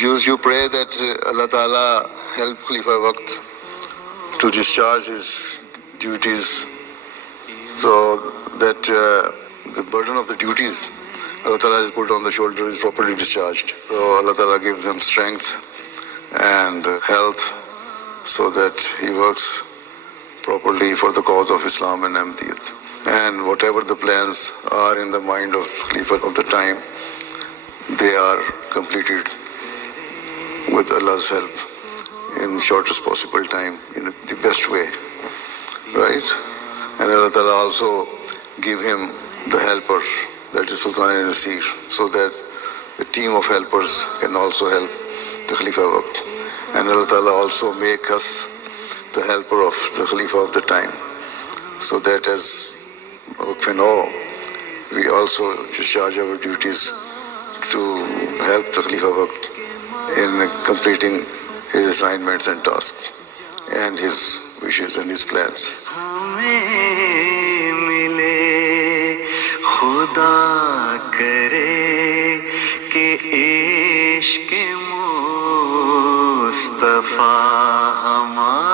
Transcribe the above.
You pray that Allah Ta'ala help Khalifa Waqt to discharge his duties, so that the burden of the duties Allah Ta'ala has put on the shoulder is properly discharged. So Allah Ta'ala gives them strength and health so that he works properly for the cause of Islam and Ahmadiyat. And whatever the plans are in the mind of Khalifa of the time, they are completed with Allah's help in shortest possible time, in the best way, right? And Allah Ta'ala also give him the helper, that is Sultan al-Nasir, so that the team of helpers can also help the Khalifa Waqt. And Allah Ta'ala also make us the helper of the Khalifa of the time, so that as we know, we also discharge our duties to help the Khalifa Waqt in completing his assignments and tasks and his wishes and his plans. ہمیں ملے خدا کرے کہ عشق مصطفیٰ ہمارا